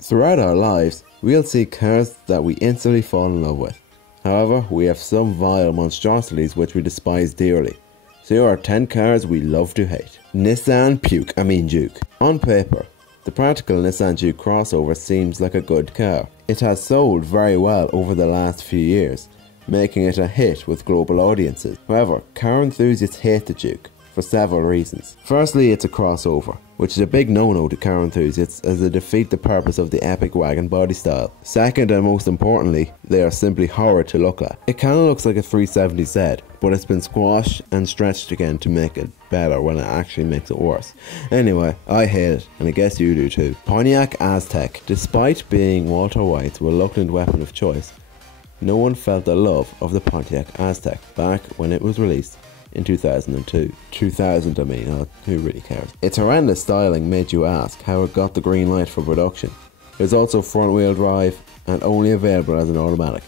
Throughout our lives, we'll see cars that we instantly fall in love with. However, we have some vile monstrosities which we despise dearly. So here are 10 cars we love to hate. Nissan Juke. On paper, the practical Nissan Juke crossover seems like a good car. It has sold very well over the last few years, making it a hit with global audiences. However, car enthusiasts hate the Juke for several reasons. Firstly, it's a crossover, which is a big no-no to car enthusiasts as they defeat the purpose of the epic wagon body style. Second, and most importantly, they are simply horrid to look at. It kinda looks like a 370Z, but it's been squashed and stretched again to make it better when it actually makes it worse. Anyway, I hate it, and I guess you do too. Pontiac Aztek. Despite being Walter White's reluctant weapon of choice, no one felt the love of the Pontiac Aztek back when it was released in 2002. 2000 I mean, who really cares? Its horrendous styling made you ask how it got the green light for production. It's also front wheel drive and only available as an automatic.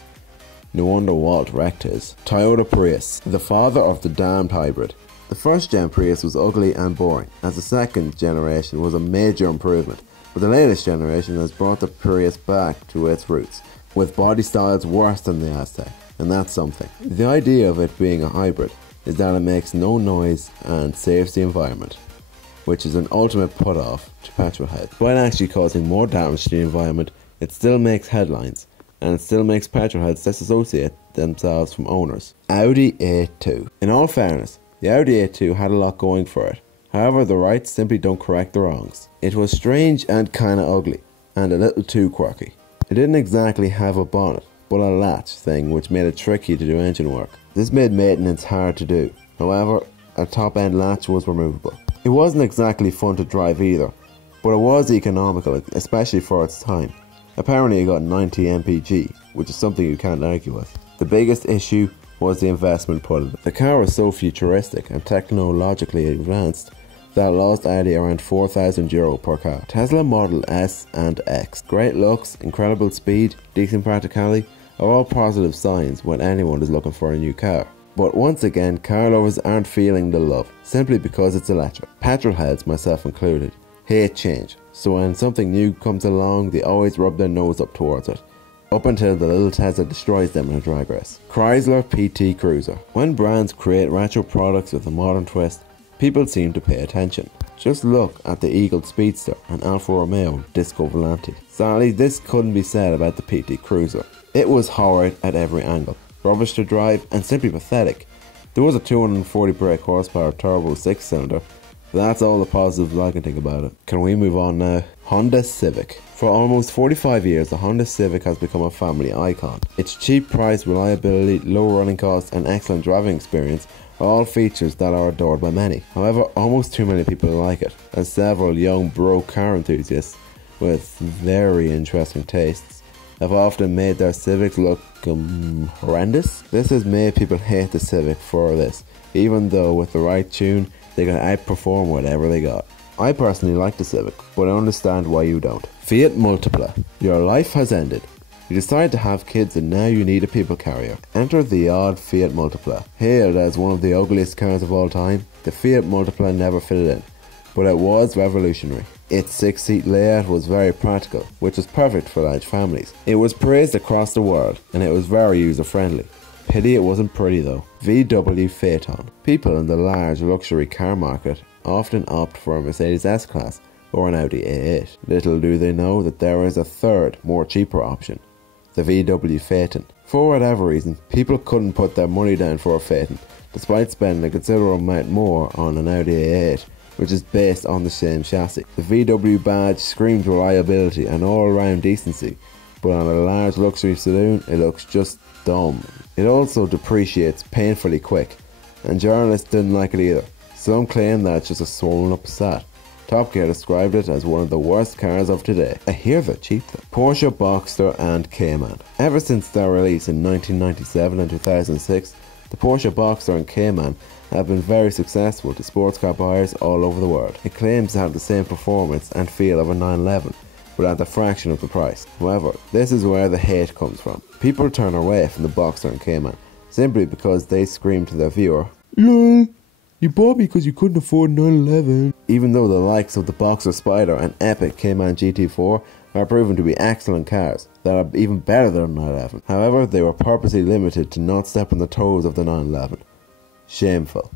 No wonder Walt wrecked his. Toyota Prius, the father of the damned hybrid. The first gen Prius was ugly and boring, as the second generation was a major improvement, but the latest generation has brought the Prius back to its roots, with body styles worse than the Aztek, and that's something. The idea of it being a hybrid is that it makes no noise and saves the environment, which is an ultimate put-off to petrol heads. Despite actually causing more damage to the environment, it still makes headlines, and it still makes petrol heads disassociate themselves from owners. Audi A2. In all fairness, the Audi A2 had a lot going for it. However, the rights simply don't correct the wrongs. It was strange and kinda ugly, and a little too quirky. It didn't exactly have a bonnet, but a latch thing which made it tricky to do engine work. This made maintenance hard to do. However, a top-end latch was removable. It wasn't exactly fun to drive either, but it was economical, especially for its time. Apparently it got 90 mpg, which is something you can't argue with. The biggest issue was the investment put in it. The car was so futuristic and technologically advanced that it lost Audi around €4,000 per car. Tesla Model S and X. Great looks, incredible speed, decent practicality are all positive signs when anyone is looking for a new car. But once again, car lovers aren't feeling the love, simply because it's electric. Petrol heads, myself included, hate change, so when something new comes along, they always rub their nose up towards it, up until the little Tesla destroys them in a drag race. Chrysler PT Cruiser. When brands create retro products with a modern twist, people seem to pay attention. Just look at the Eagle Speedster and Alfa Romeo Disco Volante. Sadly, this couldn't be said about the PT Cruiser. It was horrid at every angle, rubbish to drive and simply pathetic. There was a 240 brake horsepower turbo 6-cylinder, but that's all the positives I can think about it. Can we move on now? Honda Civic. For almost 45 years, the Honda Civic has become a family icon. Its cheap price, reliability, low running costs and excellent driving experience are all features that are adored by many. However, almost too many people like it, as several young broke car enthusiasts with very interesting tastes have often made their Civics look horrendous. This has made people hate the Civic for this, even though with the right tune they can outperform whatever they got. I personally like the Civic, but I understand why you don't. Fiat Multipla. Your life has ended. You decide to have kids and now you need a people carrier. Enter the odd Fiat Multipla. Hailed as one of the ugliest cars of all time, the Fiat Multipla never fitted in, but it was revolutionary. Its 6-seat layout was very practical, which was perfect for large families. It was praised across the world, and it was very user-friendly. Pity it wasn't pretty though. VW Phaeton. People in the large luxury car market often opt for a Mercedes S-Class or an Audi A8. Little do they know that there is a third, more cheaper option, the VW Phaeton. For whatever reason, people couldn't put their money down for a Phaeton, despite spending a considerable amount more on an Audi A8, which is based on the same chassis. The VW badge screams reliability and all-round decency, but on a large luxury saloon, it looks just dumb. It also depreciates painfully quick, and journalists didn't like it either. Some claim that it's just a swollen up Passat. Top Gear described it as one of the worst cars of today. I hear they're cheap though. Porsche Boxster and Cayman. Ever since their release in 1997 and 2006, the Porsche Boxster and Cayman have been very successful to sports car buyers all over the world. It claims to have the same performance and feel of a 911, but at a fraction of the price. However, this is where the hate comes from. People turn away from the Boxster and Cayman simply because they scream to their viewer, "LOL," You bought me because you couldn't afford 911. Even though the likes of the Boxster Spider and epic Cayman GT4 are proven to be excellent cars that are even better than the 911. However, they were purposely limited to not step on the toes of the 911. Shameful.